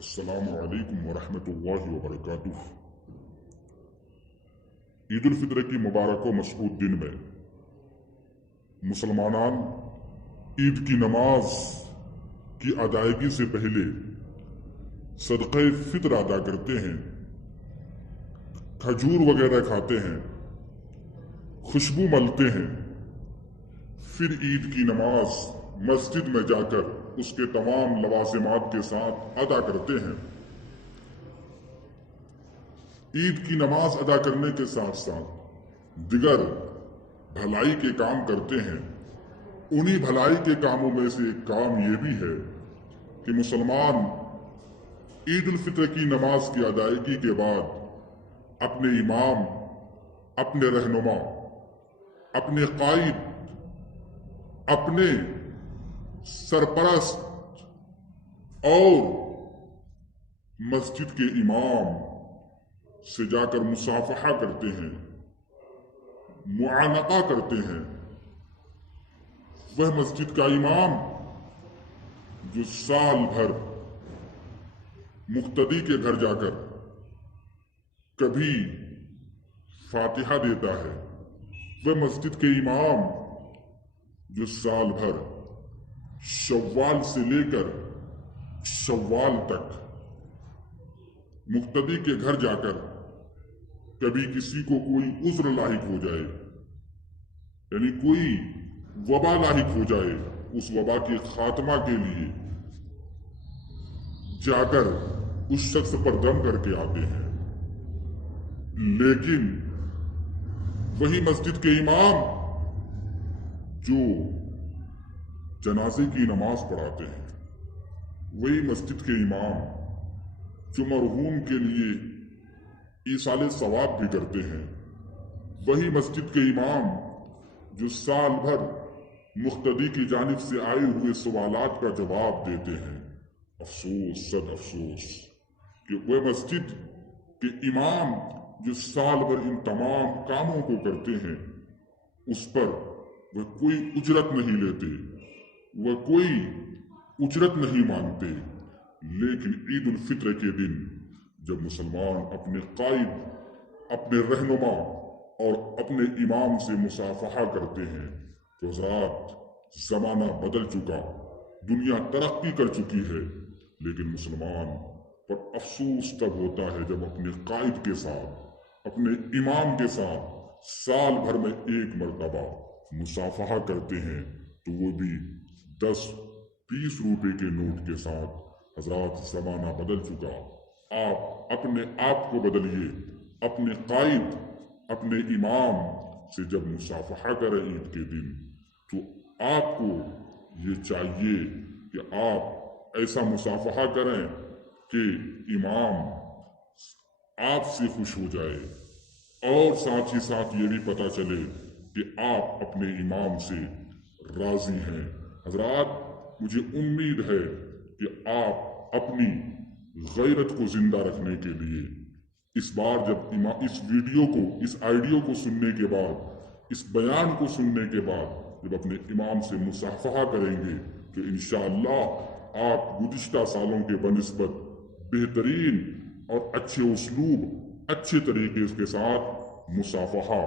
السلام علیکم ورحمۃ اللہ وبرکاتہ۔ عید الفطر کی مبارک و مسعود دن میں مسلمانان عید کی نماز کی ادائیگی سے پہلے صدقہ فطر ادا کرتے ہیں، کھجور وغیرہ کھاتے ہیں، خوشبو ملتے ہیں، پھر عید کی نماز مسجد میں جا کر اس کے تمام لوازمات کے ساتھ ادا کرتے ہیں۔ عید کی نماز ادا کرنے کے ساتھ ساتھ دیگر بھلائی کے کام کرتے ہیں۔ انہی بھلائی کے کاموں میں سے ایک کام یہ بھی ہے کہ مسلمان عید الفطر کی نماز کی ادائیگی کے بعد اپنے امام، اپنے رہنما، اپنے قائد، اپنے سرپرست اور مسجد کے امام سے جا کر مصافحہ کرتے ہیں، معانقہ کرتے ہیں۔ وہ مسجد کا امام جو سال بھر مقتدی کے گھر جا کر کبھی فاتحہ دیتا ہے، وہ مسجد کے امام جو سال بھر شوال سے لے کر شوال تک مقتدی کے گھر جا کر کبھی کسی کو کوئی عذر لاحق ہو جائے، یعنی کوئی وبا لاحق ہو جائے، اس وبا کے خاتمہ کے لیے جا کر اس شخص پر دم کر کے آتے ہیں۔ لیکن وہی مسجد کے امام جو جنازے کی نماز پڑھاتے ہیں، وہی مسجد کے امام جو مرحوم کے لیے ایصال ثواب بھی کرتے ہیں، وہی مسجد کے امام جو سال بھر مقتدی کی جانب سے آئے ہوئے سوالات کا جواب دیتے ہیں۔ افسوس، صد افسوس کہ وہ مسجد کے امام جو سال بھر ان تمام کاموں کو کرتے ہیں، اس پر وہ کوئی اجرت نہیں لیتے، وہ کوئی اجرت نہیں مانگتے۔ لیکن عید الفطر کے دن جب مسلمان اپنے قائد، اپنے رہنما اور اپنے امام سے مصافحہ کرتے ہیں تو حضرات زمانہ بدل چکا، دنیا ترقی کر چکی ہے، لیکن مسلمان پر افسوس تب ہوتا ہے جب اپنے قائد کے ساتھ، اپنے امام کے ساتھ سال بھر میں ایک مرتبہ مصافحہ کرتے ہیں تو وہ بھی 10-20 روپے کے نوٹ کے ساتھ۔ حضرات زمانہ بدل چکا، آپ اپنے آپ کو بدلیے۔ اپنے قائد، اپنے امام سے جب مصافحہ کریں عید کے دن تو آپ کو یہ چاہیے کہ آپ ایسا مصافحہ کریں کہ امام آپ سے خوش ہو جائے، اور ساتھ ہی ساتھ یہ بھی پتہ چلے کہ آپ اپنے امام سے راضی ہیں۔ حضرات مجھے امید ہے کہ آپ اپنی غیرت کو زندہ رکھنے کے لیے اس بار جب اس ویڈیو کو، اس آڈیو کو سننے کے بعد، اس بیان کو سننے کے بعد جب اپنے امام سے مصافحہ کریں گے تو انشاءاللہ آپ گزشتہ سالوں کے بنسبت بہترین اور اچھے اسلوب، اچھے طریقے کے ساتھ مصافحہ